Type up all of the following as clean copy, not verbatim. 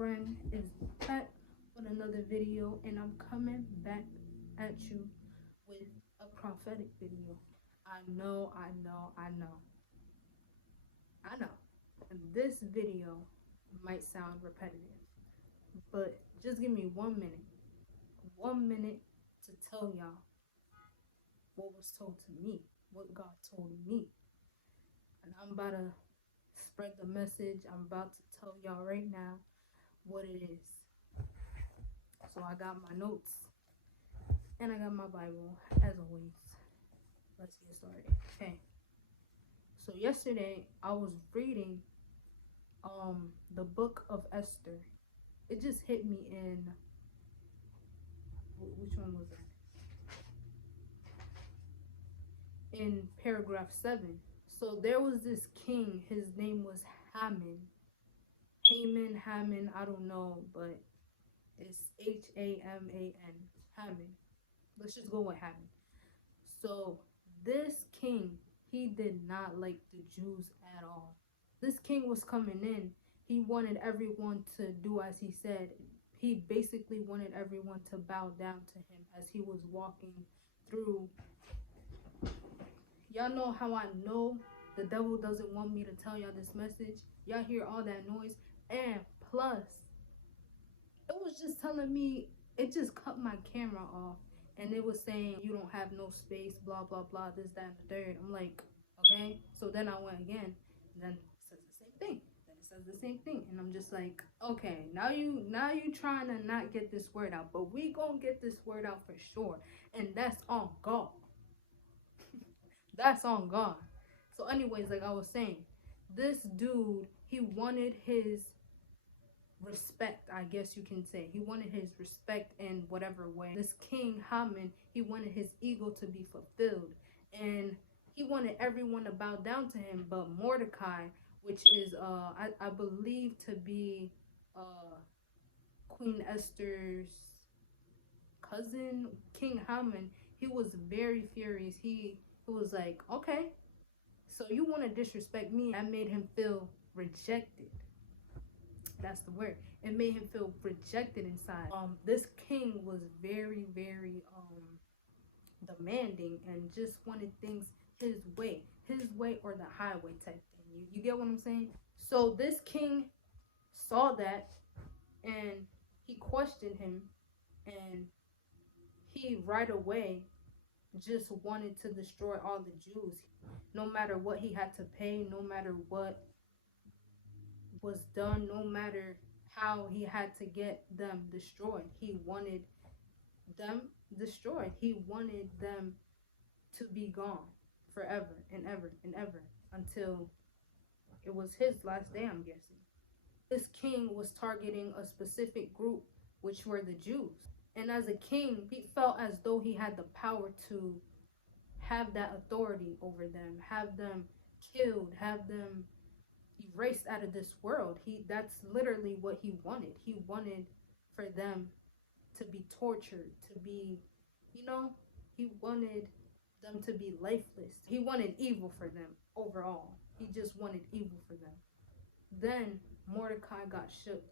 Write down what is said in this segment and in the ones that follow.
friend is back with another video, and I'm coming back at you with a prophetic video. I know. This video might sound repetitive, but just give me 1 minute to tell y'all what was told to me, what God told me. And I'm about to spread the message. I'm about to tell y'all right now what it is. So I got my notes and I got my Bible as always. Let's get started. Okay. So yesterday I was reading the book of Esther. It just hit me in, which one was that? In paragraph 7. So there was this king, his name was Haman, I don't know, but it's Haman, Haman. Let's just go with Haman. So this king, he did not like the Jews at all. This king was coming in. He wanted everyone to do as he said. He basically wanted everyone to bow down to him as he was walking through. Y'all know how I know the devil doesn't want me to tell y'all this message. Y'all hear all that noise, and plus it was just telling me, it just cut my camera off, and it was saying you don't have no space, blah blah blah, this, that, and the third. I'm like, okay. So then I went again, and then it says the same thing. Then it says the same thing, and I'm just like, okay, now you trying to not get this word out, but we gonna get this word out for sure, and that's on God. That's on God. So anyways, like I was saying, this dude, he wanted his respect, I guess you can say. He wanted his respect in whatever way. This King Haman, he wanted his ego to be fulfilled, and he wanted everyone to bow down to him. But Mordecai, which is I believe to be Queen Esther's cousin, King Haman, he was very furious. He was like, okay, so you want to disrespect me. I made him feel rejected. That's the word. It made him feel rejected inside. This king was very demanding and just wanted things his way or the highway type thing. You get what I'm saying? So this king saw that, and he questioned him, and he right away just wanted to destroy all the Jews, no matter what he had to pay, no matter what was done, no matter how he had to get them destroyed. He wanted them destroyed. He wanted them to be gone forever and ever and ever, until it was his last day, I'm guessing. This king was targeting a specific group, which were the Jews. And as a king, he felt as though he had the power to have that authority over them, have them killed, have them erased out of this world. That's literally what he wanted. He wanted for them to be tortured, to be, he wanted them to be lifeless. He wanted evil for them overall. He just wanted evil for them. Then Mordecai got shook.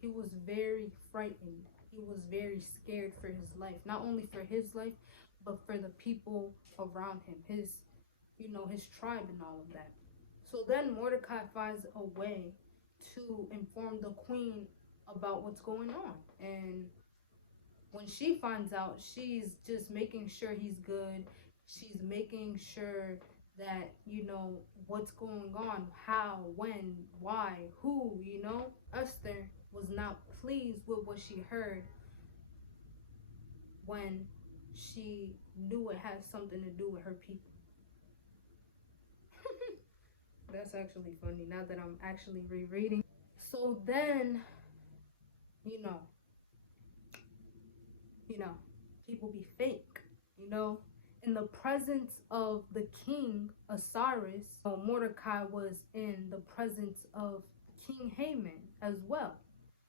He was very frightened. He was very scared for his life. Not only for his life, but for the people around him, his tribe and all of that. So then Mordecai finds a way to inform the queen about what's going on. And when she finds out, she's just making sure he's good. She's making sure that, what's going on, how, when, why, who, Esther was not pleased with what she heard when she knew it had something to do with her people. That's actually funny now that I'm actually rereading. So then, people be fake, in the presence of the king Osiris. Mordecai was in the presence of King Haman as well.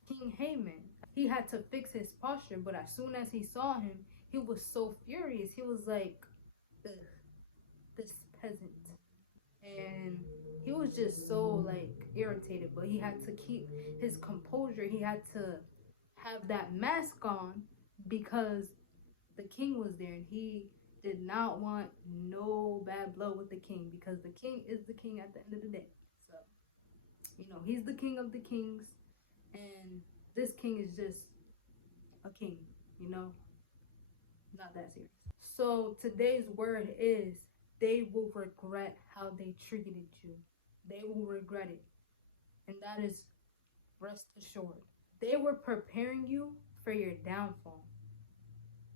King Haman, he had to fix his posture, but as soon as he saw him, he was so furious. He was like, ugh, this peasant. and he was just so like irritated, but he had to keep his composure. He had to have that mask on because the king was there, and he did not want no bad blood with the king, because the king is the king at the end of the day. So, he's the king of the kings, and this king is just a king, you know, not that serious. So today's word is, they will regret how they treated you. They will regret it. And that is, rest assured. They were preparing you for your downfall.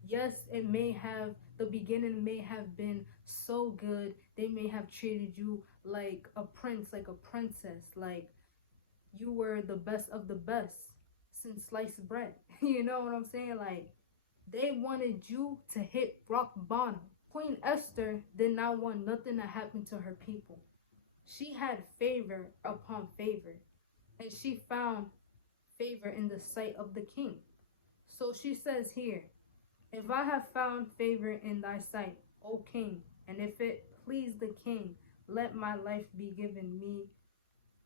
Yes, the beginning may have been so good. They may have treated you like a prince, like a princess, like you were the best of the best since sliced bread. You know what I'm saying? Like, they wanted you to hit rock bottom. Queen Esther did not want nothing to happen to her people. She had favor upon favor, and she found favor in the sight of the king. So she says here, if I have found favor in thy sight, O king, and if it please the king, let my life be given me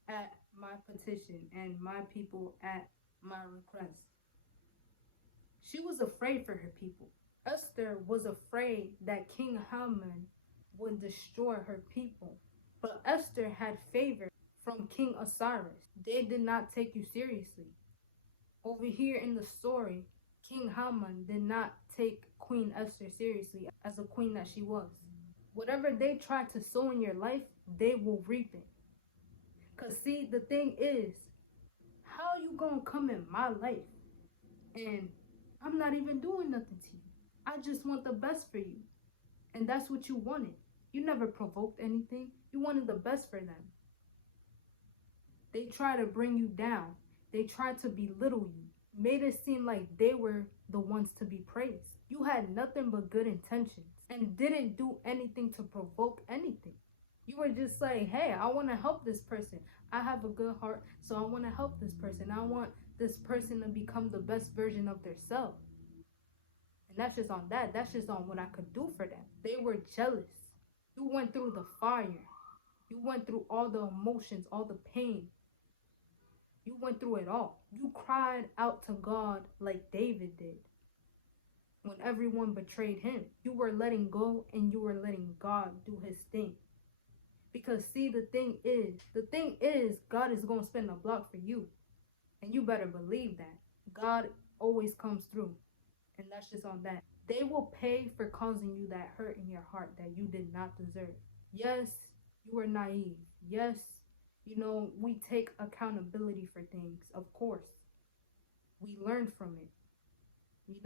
at my petition, and my people at my request. She was afraid for her people. Esther was afraid that King Haman would destroy her people. But Esther had favor from King Osiris. They did not take you seriously. Over here in the story, King Haman did not take Queen Esther seriously as a queen that she was. Whatever they try to sow in your life, they will reap it. Because see, the thing is, how you gonna come in my life and I'm not even doing nothing to you? I just want the best for you. And that's what you wanted. You never provoked anything. You wanted the best for them. They try to bring you down. They try to belittle you. Made it seem like they were the ones to be praised. You had nothing but good intentions and didn't do anything to provoke anything. You were just like, hey, I want to help this person. I have a good heart, so I want to help this person. I want this person to become the best version of themselves. And that's just on that. That's just on what I could do for them. They were jealous. You went through the fire. You went through all the emotions, all the pain. You went through it all. You cried out to God like David did when everyone betrayed him. You were letting go and you were letting God do his thing. Because see, the thing is, God is going to spin a block for you. And you better believe that. God always comes through. And that's just on that. They will pay for causing you that hurt in your heart that you did not deserve. Yes, you were naive. Yes, we take accountability for things, of course. We learn from it,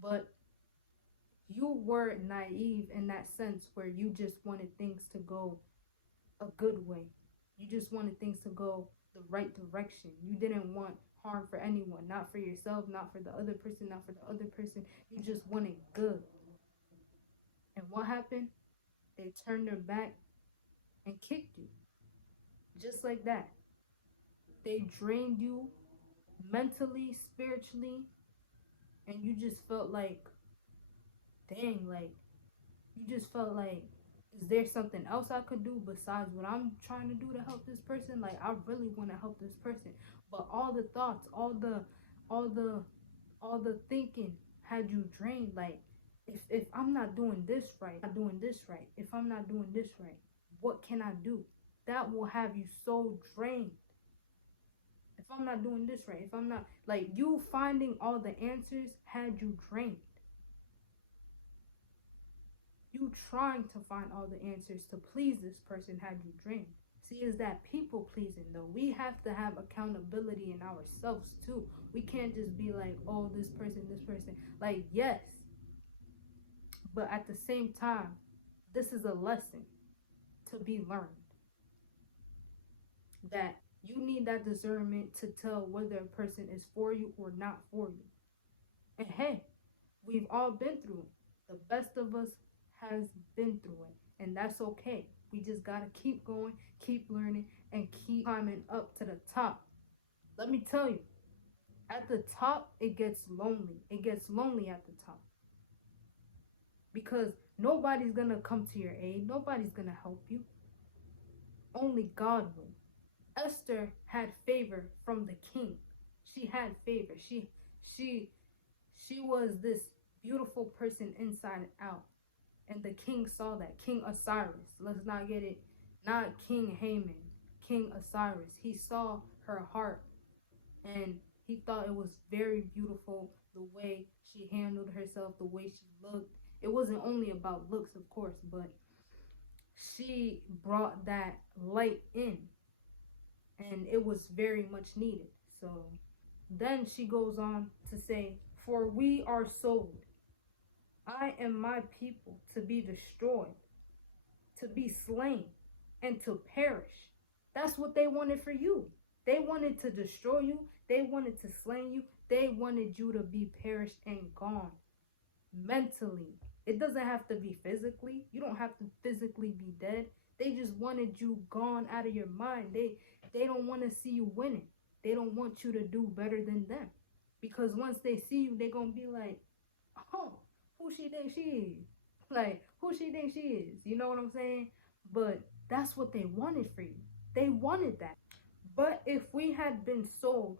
but you were naive in that sense where you just wanted things to go a good way. You just wanted things to go the right direction. You didn't want harm for anyone, not for yourself, not for the other person, not for the other person. You just wanted good. And what happened? They turned their back and kicked you. Just like that. They drained you mentally, spiritually, and you just felt like, dang, like, you just felt like, is there something else I could do besides what I'm trying to do to help this person? Like, I really want to help this person. But all the thoughts, all the thinking had you drained. Like, if I'm not doing this right, if I'm not doing this right, what can I do? That will have you so drained. If I'm not doing this right, if I'm not, like, you finding all the answers had you drained. You trying to find all the answers to please this person had you drained. See, is that people pleasing though? We have to have accountability in ourselves too. We can't just be like, oh, this person. Like, yes. But at the same time, this is a lesson to be learned. That you need that discernment to tell whether a person is for you or not for you. And hey, we've all been through it. The best of us has been through it. And that's okay. We just got to keep going, keep learning, and keep climbing up to the top. Let me tell you, at the top, it gets lonely. It gets lonely at the top. Because nobody's going to come to your aid. Nobody's going to help you. Only God would. Esther had favor from the king. She had favor. She she was this beautiful person inside and out. And the king saw that. King Osiris. Let's not get it. Not King Haman. King Osiris. He saw her heart and he thought it was very beautiful the way she handled herself, the way she looked. It wasn't only about looks, of course, but she brought that light in and it was very much needed. So then she goes on to say, "For we are sold, I and my people, to be destroyed, to be slain, and to perish." That's what they wanted for you. They wanted to destroy you. They wanted to slay you. They wanted you to be perished and gone mentally. It doesn't have to be physically. You don't have to physically be dead. They just wanted you gone out of your mind. They don't want to see you winning. They don't want you to do better than them. Because once they see you, they're going to be like, "Oh, who she think she is?" Like, who she think she is? You know what I'm saying? But that's what they wanted for you. They wanted that. But if we had been sold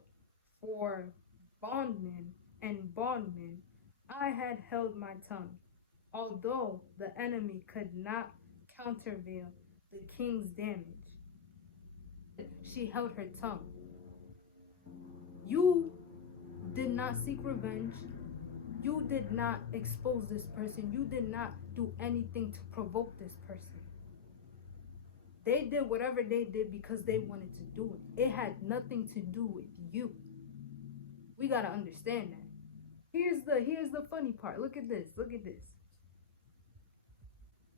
for bondmen and bondmen, I had held my tongue, although the enemy could not countervail the king's damage. She held her tongue. You did not seek revenge. You did not expose this person. You did not do anything to provoke this person. They did whatever they did because they wanted to do it. It had nothing to do with you. We gotta understand that. Here's the funny part. Look at this. Look at this.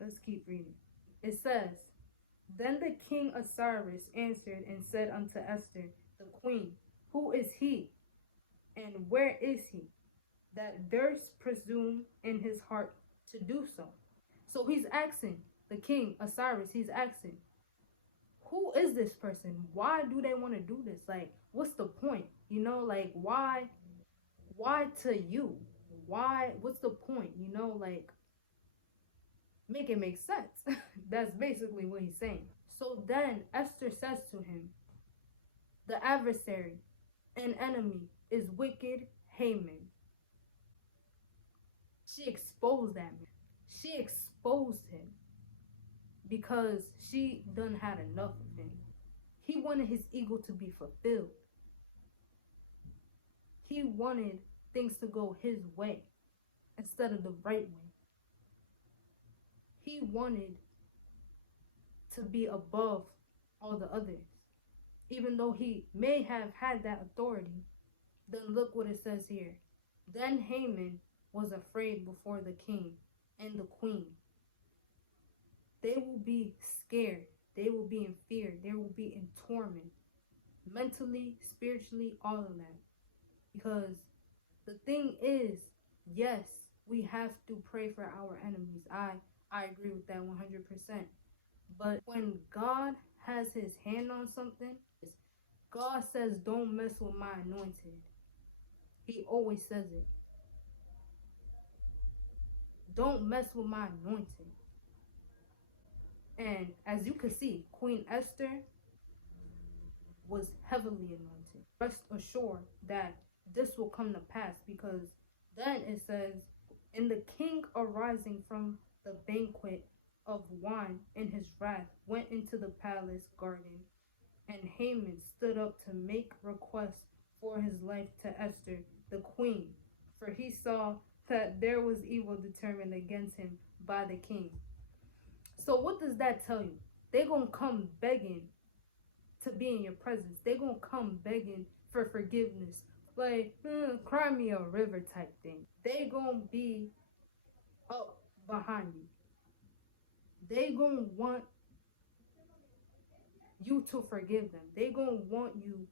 Let's keep reading. It says, "Then the king Osiris answered and said unto Esther, the queen, Who is he, and where is he, that durst presume in his heart to do so?" So he's asking, the king Osiris, he's asking, who is this person? Why do they want to do this? Like, what's the point? You know, like, why to you? Why, what's the point? You know, like, make it make sense. That's basically what he's saying. So then Esther says to him, "The adversary and enemy is wicked Haman." She exposed that man. She exposed him because she done had enough of him. He wanted his ego to be fulfilled. He wanted things to go his way instead of the right way. He wanted to be above all the others. Even though he may have had that authority, then look what it says here. "Then Haman was afraid before the king and the queen." They will be scared. They will be in fear. They will be in torment. Mentally, spiritually, all of that. Because the thing is, yes, we have to pray for our enemies. I agree with that 100%. But when God has his hand on something, God says, "Don't mess with my anointed." He always says it. Don't mess with my anointed. And as you can see, Queen Esther was heavily anointed. Rest assured that this will come to pass, because then it says, "And the king arising from the banquet of wine in his wrath went into the palace garden, and Haman stood up to make request for his life to Esther, the queen, for he saw that there was evil determined against him by the king." So what does that tell you? They're going to come begging to be in your presence. They're going to come begging for forgiveness. Like, cry me a river type thing. They're going to be up behind you. They're going to want you to forgive them. They're going to want you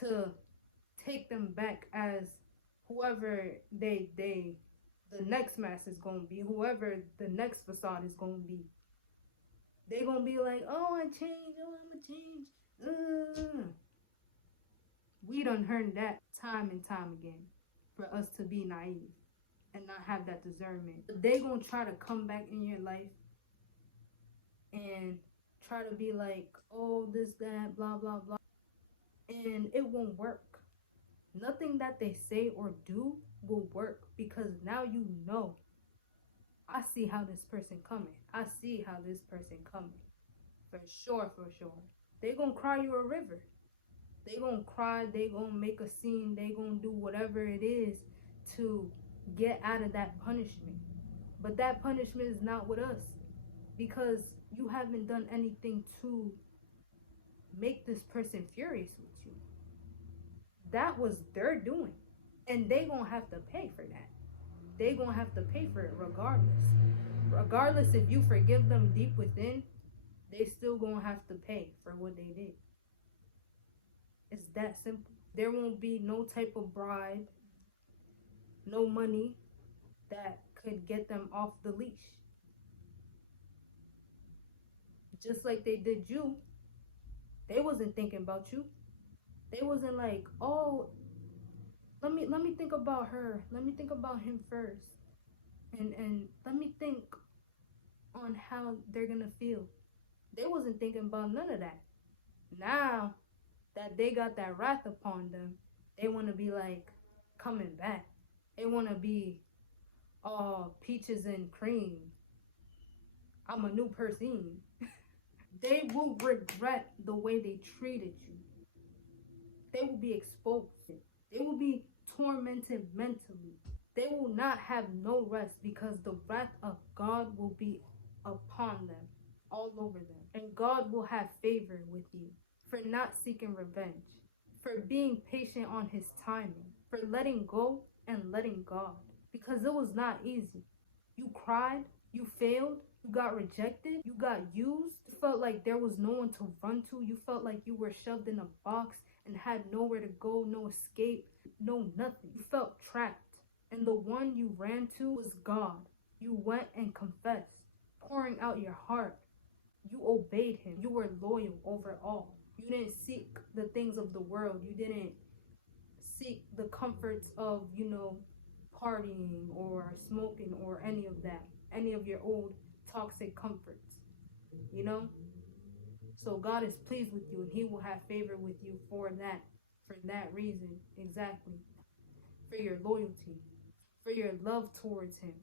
to take them back as whoever the next mass is going to be, whoever the next facade is going to be. They're going to be like, "Oh, I changed. Oh, I'm going to change." We done heard that time and time again for us to be naive and not have that discernment. They're going to try to come back in your life and try to be like, oh, this, that, blah, blah, blah. And it won't work. Nothing that they say or do will work, because now you know, I see how this person coming. I see how this person coming. For sure, for sure. They gonna cry you a river. They gonna cry, they gonna make a scene, they gonna do whatever it is to get out of that punishment. But that punishment is not with us, because you haven't done anything to make this person furious with you. That was their doing. And they gonna have to pay for that. They gonna have to pay for it regardless. Regardless if you forgive them deep within, they still gonna have to pay for what they did. It's that simple. There won't be no type of bribe, no money that could get them off the leash. Just like they did you, they wasn't thinking about you. They wasn't like, oh, let me think about her. Let me think about him first. And let me think on how they're gonna feel. They wasn't thinking about none of that. Now that they got that wrath upon them, they want to be like coming back. They want to be all peaches and cream. I'm a new person. They will regret the way they treated you. They will be exposed. They will be tormented mentally. They will not have no rest, because the wrath of God will be upon them, all over them. And God will have favor with you for not seeking revenge, for being patient on his timing, for letting go and letting God. Because it was not easy. You cried, you failed, you got rejected, you got used. You felt like there was no one to run to. You felt like you were shoved in a box and had nowhere to go, no escape, no nothing. You felt trapped. And the one you ran to was God. You went and confessed, pouring out your heart. You obeyed him. You were loyal over all. You didn't seek the things of the world. You didn't seek the comforts of, partying or smoking or any of that. Any of your old toxic comforts. So God is pleased with you, and he will have favor with you for that reason. Exactly. For your loyalty, for your love towards him.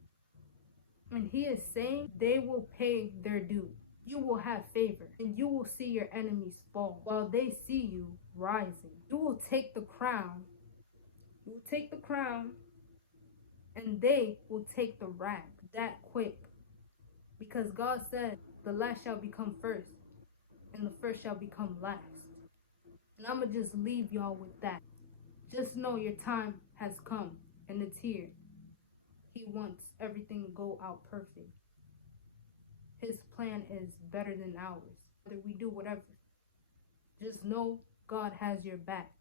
And he is saying they will pay their due. You will have favor, and you will see your enemies fall while they see you rising. You will take the crown. You will take the crown, and they will take the rag that quick. Because God said, the last shall become first, and the first shall become last. And I'm going to just leave y'all with that. Just know your time has come, and it's here. He wants everything to go out perfect. His plan is better than ours. Whether we do whatever, just know God has your back.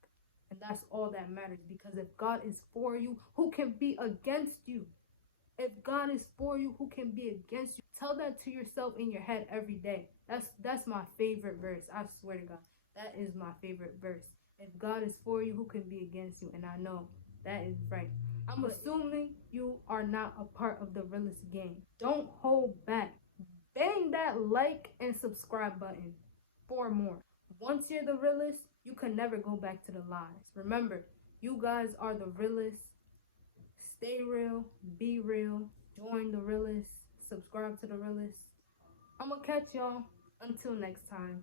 And that's all that matters. Because if God is for you, who can be against you? If God is for you, who can be against you? Tell that to yourself in your head every day. That's my favorite verse. I swear to God, that is my favorite verse. If God is for you, who can be against you? And I know that is right. I'm assuming you are not a part of the realest gang. Don't hold back. Bang that like and subscribe button for more. Once you're the realest, you can never go back to the lies. Remember, you guys are the realest. Stay real, be real, join the realest, subscribe to the realest. I'm gonna catch y'all until next time.